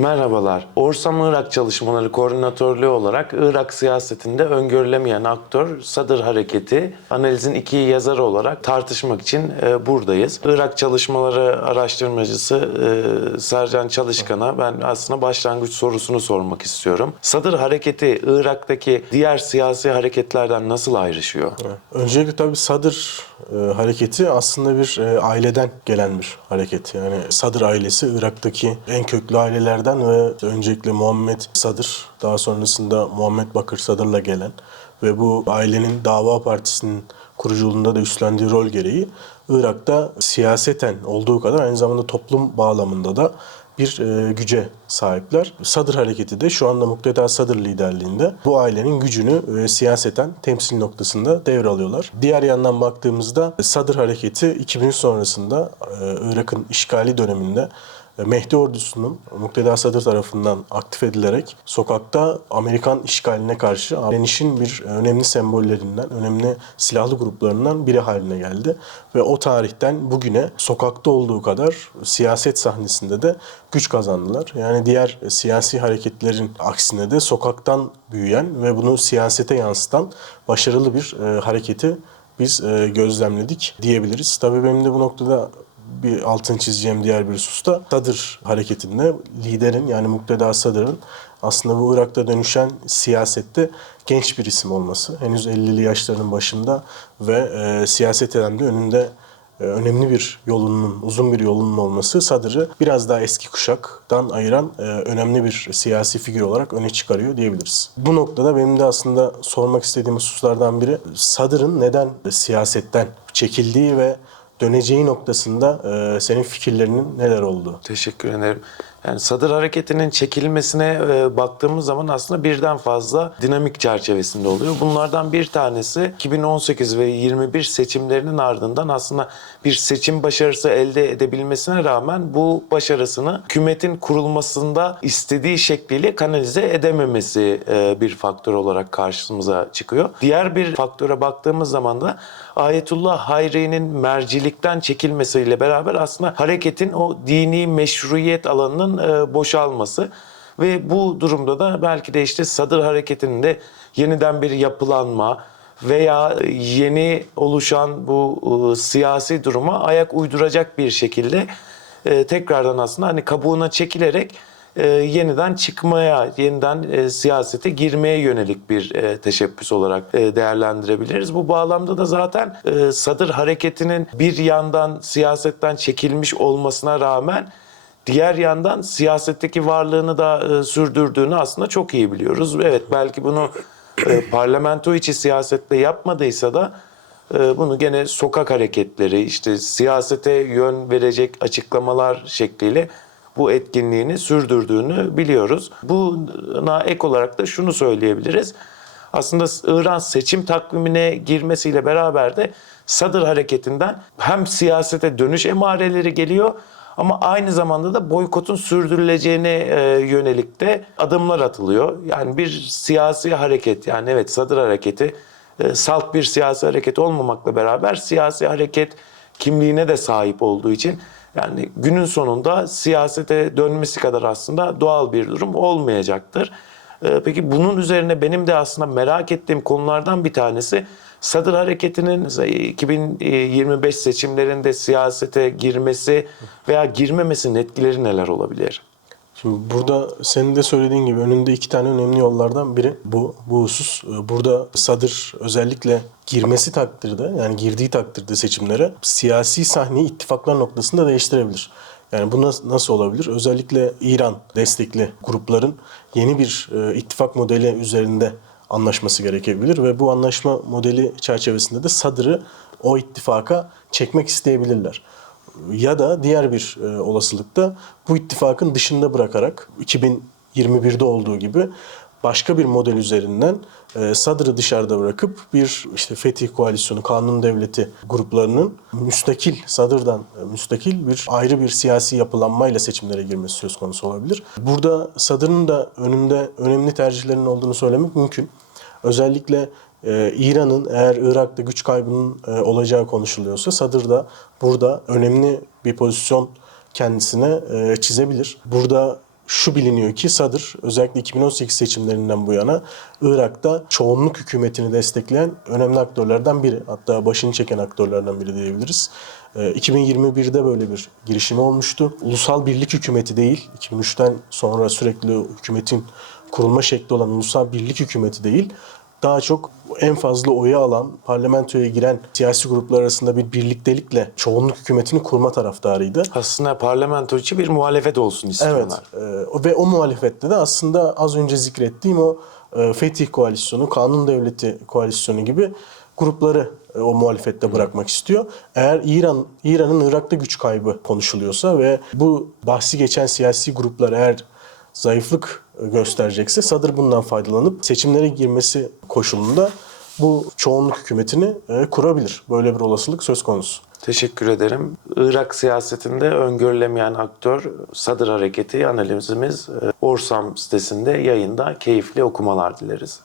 Merhabalar. Orsam Irak Çalışmaları Koordinatörlüğü olarak Irak siyasetinde öngörülemeyen aktör Sadır Hareketi analizin iki yazarı olarak tartışmak için e, buradayız. Irak Çalışmaları araştırmacısı e, Sercan Çalışkan'a ben aslında başlangıç sorusunu sormak istiyorum. Sadır Hareketi Irak'taki diğer siyasi hareketlerden nasıl ayrışıyor? Öncelikle tabii Sadır e, hareketi aslında bir e, aileden gelen bir hareket. Yani Sadır ailesi Irak'taki en köklü ailelerden ve öncelikle Muhammed Sadır, daha sonrasında Muhammed Bakır Sadır'la gelen ve bu ailenin Dava Partisi'nin kuruculuğunda da üstlendiği rol gereği Irak'ta siyaseten olduğu kadar aynı zamanda toplum bağlamında da bir e, güce sahipler. Sadır hareketi de şu anda Mukteda Sadır liderliğinde bu ailenin gücünü e, siyaseten temsil noktasında devralıyorlar. Diğer yandan baktığımızda Sadır hareketi 2000 sonrasında e, Irak'ın işgali döneminde Mehdi ordusunun Mukteda Sadır tarafından aktif edilerek sokakta Amerikan işgaline karşı direnişin bir önemli sembollerinden, önemli silahlı gruplarından biri haline geldi. Ve o tarihten bugüne sokakta olduğu kadar siyaset sahnesinde de güç kazandılar. Yani diğer siyasi hareketlerin aksine de sokaktan büyüyen ve bunu siyasete yansıtan başarılı bir e, hareketi biz e, gözlemledik diyebiliriz. Tabii benim de bu noktada bir altın çizeceğim diğer bir hususta Sadır hareketinde liderin yani Mukteda Sadır'ın aslında bu Irak'ta dönüşen siyasette genç bir isim olması. Henüz 50'li yaşlarının başında ve e, siyaset de önünde e, önemli bir yolunun, uzun bir yolunun olması Sadır'ı biraz daha eski kuşaktan ayıran e, önemli bir siyasi figür olarak öne çıkarıyor diyebiliriz. Bu noktada benim de aslında sormak istediğim hususlardan biri Sadır'ın neden siyasetten çekildiği ve döneceği noktasında e, senin fikirlerinin neler olduğu. Teşekkür ederim. Yani Sadır Hareketi'nin çekilmesine e, baktığımız zaman aslında birden fazla dinamik çerçevesinde oluyor. Bunlardan bir tanesi 2018 ve 21 seçimlerinin ardından aslında bir seçim başarısı elde edebilmesine rağmen bu başarısını hükümetin kurulmasında istediği şekliyle kanalize edememesi e, bir faktör olarak karşımıza çıkıyor. Diğer bir faktöre baktığımız zaman da Ayetullah Hayri'nin mercilikten çekilmesiyle beraber aslında hareketin o dini meşruiyet alanının e, boşalması ve bu durumda da belki de işte Sadır hareketinin de yeniden bir yapılanma veya yeni oluşan bu e, siyasi duruma ayak uyduracak bir şekilde e, tekrardan aslında hani kabuğuna çekilerek e, yeniden çıkmaya, yeniden e, siyasete girmeye yönelik bir e, teşebbüs olarak e, değerlendirebiliriz. Bu bağlamda da zaten e, Sadır hareketinin bir yandan siyasetten çekilmiş olmasına rağmen diğer yandan siyasetteki varlığını da e, sürdürdüğünü aslında çok iyi biliyoruz. Evet belki bunu e, parlamento içi siyasette yapmadıysa da e, bunu gene sokak hareketleri, işte siyasete yön verecek açıklamalar şekliyle bu etkinliğini sürdürdüğünü biliyoruz. Buna ek olarak da şunu söyleyebiliriz. Aslında İran seçim takvimine girmesiyle beraber de Sadır hareketinden hem siyasete dönüş emareleri geliyor ama aynı zamanda da boykotun sürdürüleceğine e, yönelik de adımlar atılıyor. Yani bir siyasi hareket yani evet Sadır hareketi e, salt bir siyasi hareket olmamakla beraber siyasi hareket kimliğine de sahip olduğu için yani günün sonunda siyasete dönmesi kadar aslında doğal bir durum olmayacaktır. Ee, Peki bunun üzerine benim de aslında merak ettiğim konulardan bir tanesi Sadır Hareketi'nin mesela 2025 seçimlerinde siyasete girmesi veya girmemesinin etkileri neler olabilir? Şimdi burada senin de söylediğin gibi önünde iki tane önemli yollardan biri bu, bu husus. Ee, Burada Sadır özellikle girmesi takdirde yani girdiği takdirde seçimlere siyasi sahneyi ittifaklar noktasında değiştirebilir. Yani bu nas- nasıl olabilir? Özellikle İran destekli grupların yeni bir e, ittifak modeli üzerinde anlaşması gerekebilir ve bu anlaşma modeli çerçevesinde de Sadır'ı o ittifaka çekmek isteyebilirler. Ya da diğer bir e, olasılıkta bu ittifakın dışında bırakarak 2021'de olduğu gibi başka bir model üzerinden e, Sadr'ı dışarıda bırakıp bir işte Fetih Koalisyonu, Kanun Devleti gruplarının müstakil, Sadr'dan e, müstakil bir ayrı bir siyasi yapılanmayla seçimlere girmesi söz konusu olabilir. Burada Sadr'ın da önünde önemli tercihlerin olduğunu söylemek mümkün. Özellikle e, İran'ın eğer Irak'ta güç kaybının e, olacağı konuşuluyorsa Sadır da burada önemli bir pozisyon kendisine e, çizebilir. Burada şu biliniyor ki Sadır özellikle 2018 seçimlerinden bu yana Irak'ta çoğunluk hükümetini destekleyen önemli aktörlerden biri. Hatta başını çeken aktörlerden biri diyebiliriz. Ee, 2021'de böyle bir girişimi olmuştu. Ulusal birlik hükümeti değil, 2003'ten sonra sürekli hükümetin kurulma şekli olan ulusal birlik hükümeti değil, daha çok en fazla oyu alan, parlamentoya giren siyasi gruplar arasında bir birliktelikle çoğunluk hükümetini kurma taraftarıydı. Aslında parlamentocu bir muhalefet olsun istiyorlar. Evet. e, ve o muhalefette de aslında az önce zikrettiğim o e, Fetih Koalisyonu, Kanun Devleti Koalisyonu gibi grupları e, o muhalefette bırakmak istiyor. Eğer İran İran'ın Irak'ta güç kaybı konuşuluyorsa ve bu bahsi geçen siyasi gruplar eğer zayıflık gösterecekse Sadır bundan faydalanıp seçimlere girmesi koşulunda bu çoğunluk hükümetini e, kurabilir. Böyle bir olasılık söz konusu. Teşekkür ederim. Irak siyasetinde öngörülemeyen aktör Sadır Hareketi analizimiz e, Orsam sitesinde yayında keyifli okumalar dileriz.